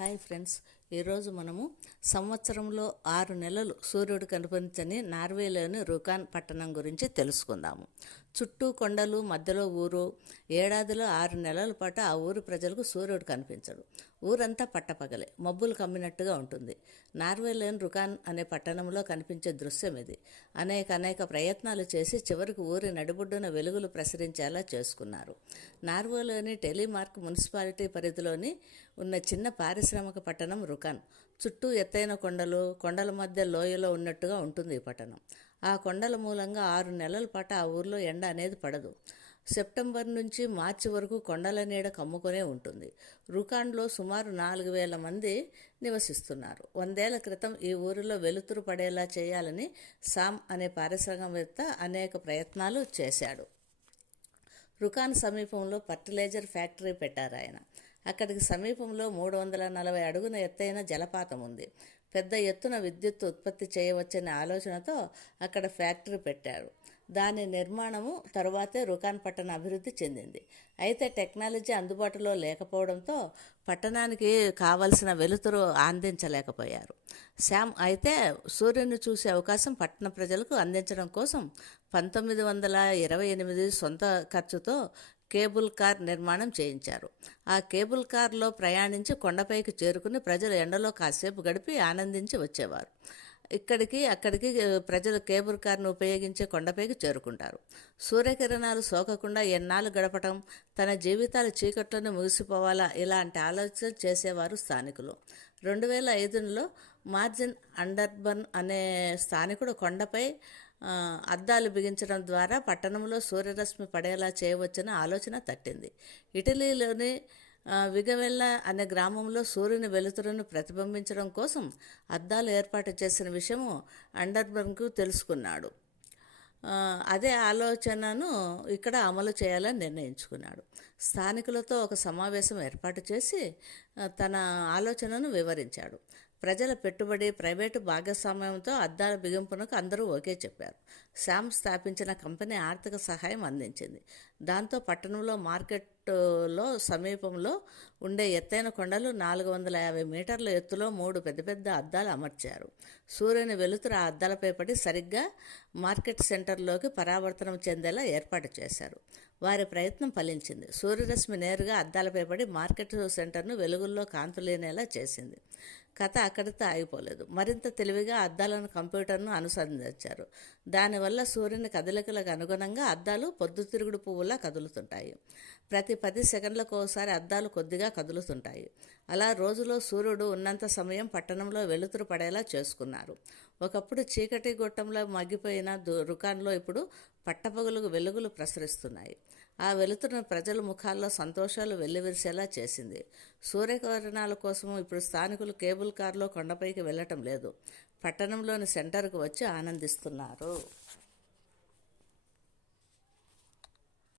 Hi friends, ఈరోజు మనము సంవత్సరంలో 6 నెలలు సూర్యుడు కనిపించని నార్వేలోని రుకాన్ పట్టణం గురించి తెలుసుకుందాము. చుట్టూ కొండలు, మధ్యలో ఊరు. ఏడాదిలో 6 నెలల పాటు ఆ ఊరు ప్రజలకు సూర్యుడు కనిపించడు. ఊరంతా పట్టపగలే, మబ్బులు కమ్మినట్టుగా ఉంటుంది. నార్వేలోని రుకాన్ అనే పట్టణంలో కనిపించే దృశ్యం ఇది. అనేక ప్రయత్నాలు చేసి చివరికి ఊరి నడిబొడ్డున వెలుగులు ప్రసరించేలా చేసుకున్నారు. నార్వేలోని టెలిమార్క్ మున్సిపాలిటీ పరిధిలోని ఉన్న చిన్న పారిశ్రామిక పట్టణం రుకాన్. చుట్టూ ఎత్తైన కొండల మధ్య లోయలో ఉన్నట్టుగా ఉంటుంది ఈ పట్టణం. ఆ కొండల మూలంగా 6 నెలల పాటు ఆ ఊర్లో ఎండ అనేది పడదు. సెప్టెంబర్ నుంచి మార్చి వరకు కొండల నీడ కమ్ముకొనే ఉంటుంది. రుకాన్లో సుమారు 4,000 మంది నివసిస్తున్నారు. 100 ఏళ్ల క్రితం ఈ ఊరిలో వెలుతురు పడేలా చేయాలని సామ్ అనే పారిశ్రామికవేత్త అనేక ప్రయత్నాలు చేశాడు. రుకాన్ సమీపంలో ఫర్టిలైజర్ ఫ్యాక్టరీ పెట్టారు ఆయన. అక్కడికి సమీపంలో 340 అడుగుల ఎత్తైన జలపాతం ఉంది. పెద్ద ఎత్తున విద్యుత్ ఉత్పత్తి చేయవచ్చనే ఆలోచనతో అక్కడ ఫ్యాక్టరీ పెట్టారు. దాని నిర్మాణము తరువాతే రుకాన్ పట్టణ అభివృద్ధి చెందింది. అయితే టెక్నాలజీ అందుబాటులో లేకపోవడంతో పట్టణానికి కావలసిన వెలుతురు అందించలేకపోయారు. శామ్ అయితే సూర్యుని చూసే అవకాశం పట్టణ ప్రజలకు అందించడం కోసం 1928 సొంత ఖర్చుతో కేబుల్ కార్ నిర్మాణం చేయించారు. ఆ కేబుల్ కార్లో ప్రయాణించి కొండపైకి చేరుకుని ప్రజలు ఎండలో కాసేపు గడిపి ఆనందించి వచ్చేవారు. అక్కడికి ప్రజలు కేబుల్ కార్ను ఉపయోగించే కొండపైకి చేరుకుంటారు. సూర్యకిరణాలు సోకకుండా ఎన్నాళ్ళు గడపటం, తన జీవితాలు చీకట్లోనే ముగిసిపోవాలా, ఇలాంటి ఆలోచనలు చేసేవారు స్థానికులు. 2005లో మార్జిన్ అండర్బర్న్ అనే స్థానికుడు కొండపై అద్దాలు బిగించడం ద్వారా పట్టణంలో సూర్యరశ్మి పడేలా చేయవచ్చని ఆలోచన తట్టింది. ఇటలీలోని విగవెల్ల అనే గ్రామంలో సూర్యుని వెలుతురును ప్రతిబింబించడం కోసం అద్దాలు ఏర్పాటు చేసిన విషయము అండర్బర్న్కు తెలుసుకున్నాడు. అదే ఆలోచనను ఇక్కడ అమలు చేయాలని నిర్ణయించుకున్నాడు. స్థానికులతో ఒక సమావేశం ఏర్పాటు చేసి తన ఆలోచనను వివరించాడు. ప్రజల పెట్టుబడి, ప్రైవేటు భాగస్వామ్యంతో అద్దాల బిగింపునకు అందరూ ఓకే చెప్పారు. శామ్ స్థాపించిన కంపెనీ ఆర్థిక సహాయం అందించింది. దాంతో పట్టణంలో మార్కెట్లో సమీపంలో ఉండే ఎత్తైన కొండలు 450 మీటర్ల ఎత్తులో 3 పెద్ద అద్దాలు అమర్చారు. సూర్యుని వెలుతురు ఆ అద్దాలపై పడి సరిగ్గా మార్కెట్ సెంటర్లోకి పరావర్తనం చెందేలా ఏర్పాటు చేశారు. వారి ప్రయత్నం ఫలించింది. సూర్యరశ్మి నేరుగా అద్దాలపై పడి మార్కెట్ సెంటర్ను వెలుగుల్లో కాంతులేనేలా చేసింది. కథ అక్కడితో ఆగిపోలేదు. మరింత తెలివిగా అద్దాలను కంప్యూటర్ను అనుసంధానించారు. దానివల్ల సూర్యుని కదలికలకు అనుగుణంగా అద్దాలు పొద్దుతిరుగుడు పువ్వులా కదులుతుంటాయి. ప్రతి 10 సెకండ్లకు ఒకసారి అద్దాలు కొద్దిగా కదులుతుంటాయి. అలా రోజులో సూర్యుడు ఉన్నంత సమయం పట్టణంలో వెలుతురు పడేలా చేసుకున్నారు. ఒకప్పుడు చీకటి గొట్టంలో మగ్గిపోయిన రుకాన్లో ఇప్పుడు పట్టపగలు వెలుగులు ప్రసరిస్తున్నాయి. ఆ వెలుతురును ప్రజల ముఖాల్లో సంతోషాలు వెల్లివిరిసేలా చేసింది. సూర్యకిరణాల కోసం ఇప్పుడు స్థానికులు కేబుల్ కార్లో కొండపైకి వెళ్ళటం లేదు, పట్టణంలోని సెంటర్కు వచ్చి ఆనందిస్తున్నారు.